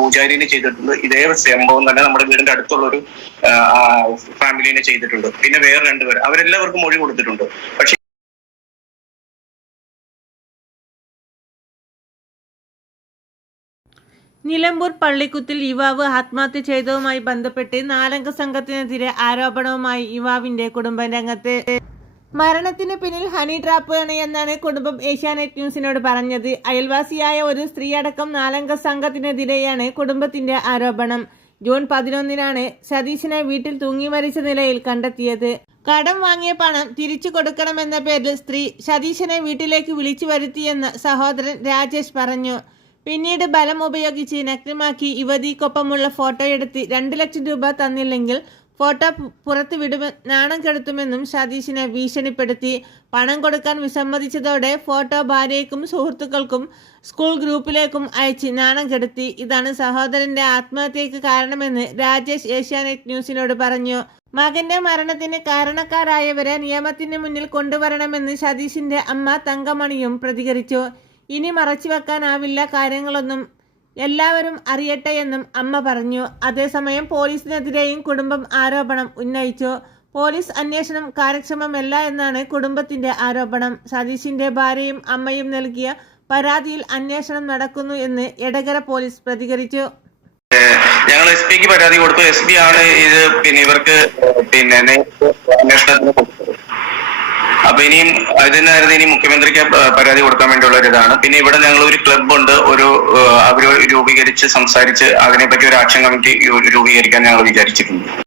പൂജാരിനെ ചെയ്തിട്ടുണ്ട്. ഇതേ സംഭവം തന്നെ നമ്മുടെ വീടിന്റെ അടുത്തുള്ള ഒരു ഫാമിലിനെ ചെയ്തിട്ടുണ്ട്. പിന്നെ വേറെ രണ്ടുപേർ. അവരെല്ലാവർക്കും മൊഴി കൊടുത്തിട്ടുണ്ട്. പക്ഷെ നിലമ്പൂർ പള്ളിക്കുത്തിൽ യുവാവ് ആത്മഹത്യ ചെയ്തതുമായി ബന്ധപ്പെട്ട് നാലംഗ സംഘത്തിനെതിരെ ആരോപണവുമായി യുവാവിന്റെ കുടുംബം രംഗത്ത് മരണത്തിന് പിന്നിൽ ഹണി ട്രാപ്പ് ആണ് എന്നാണ് കുടുംബം ഏഷ്യാനെറ്റ് ന്യൂസിനോട് പറഞ്ഞത്. അയൽവാസിയായ ഒരു സ്ത്രീയടക്കം നാലംഗ സംഘത്തിനെതിരെയാണ് കുടുംബത്തിന്റെ ആരോപണം. ജൂൺ പതിനൊന്നിനാണ് സതീശനെ വീട്ടിൽ തൂങ്ങി മരിച്ച നിലയിൽ കണ്ടെത്തിയത്. കടം വാങ്ങിയ പണം തിരിച്ചു കൊടുക്കണമെന്ന പേരിൽ സ്ത്രീ സതീശനെ വീട്ടിലേക്ക് വിളിച്ചു വരുത്തിയെന്ന് സഹോദരൻ രാജേഷ് പറഞ്ഞു. പിന്നീട് ബലം ഉപയോഗിച്ച് നഗ്നമാക്കി യുവതിക്കൊപ്പമുള്ള ഫോട്ടോയെടുത്ത് രണ്ട് ലക്ഷം രൂപ തന്നില്ലെങ്കിൽ ഫോട്ടോ പുറത്തു വിടുമെ നാണം കെടുത്തുമെന്നും സതീശിനെ ഭീഷണിപ്പെടുത്തി. പണം കൊടുക്കാൻ വിസമ്മതിച്ചതോടെ ഫോട്ടോ ഭാര്യയ്ക്കും സുഹൃത്തുക്കൾക്കും സ്കൂൾ ഗ്രൂപ്പിലേക്കും അയച്ച് നാണം കെടുത്തി. ഇതാണ് സഹോദരന്റെ ആത്മഹത്യക്ക് കാരണമെന്ന് രാജേഷ് ഏഷ്യാനെറ്റ് ന്യൂസിനോട് പറഞ്ഞു. മകന്റെ മരണത്തിന് കാരണക്കാരായവരെ നിയമത്തിന് മുന്നിൽ കൊണ്ടുവരണമെന്ന് സതീശിന്റെ അമ്മ തങ്കമണിയും പ്രതികരിച്ചു. ഇനി മറച്ചുവെക്കാനാവില്ല കാര്യങ്ങളൊന്നും എല്ലാവരും അറിയട്ടെ എന്നും അമ്മ പറഞ്ഞു. അതേസമയം പോലീസിനെതിരെയും കുടുംബം ആരോപണം ഉന്നയിച്ചു. പോലീസ് അന്വേഷണം കാര്യക്ഷമമല്ല എന്നാണ് കുടുംബത്തിന്റെ ആരോപണം. സതീഷിന്റെ ഭാര്യയും അമ്മയും നൽകിയ പരാതിയിൽ അന്വേഷണം നടക്കുന്നു എന്ന് എടകര പോലീസ് പ്രതികരിച്ചു. ഞങ്ങൾ എസ് പിക്ക് പരാതി കൊടുത്തു. എസ് പി ആണ് ഇത് പിന്നെ ഇവർക്ക് പിന്നെ അന്വേഷണത്തിന് അപ്പൊ ഇനിയും അതിനായിരുന്നു ഇനി മുഖ്യമന്ത്രിക്ക് പരാതി കൊടുക്കാൻ വേണ്ടിയുള്ള ഒരു ഇതാണ്. പിന്നെ ഇവിടെ ഞങ്ങൾ ഒരു ക്ലബ് ഉണ്ട് ഒരു അവർ രൂപീകരിച്ച് സംസാരിച്ച് അതിനെപ്പറ്റി ഒരു ആക്ഷൻ കമ്മിറ്റി രൂപീകരിക്കാൻ ഞങ്ങൾ വിചാരിച്ചിട്ടുണ്ട്.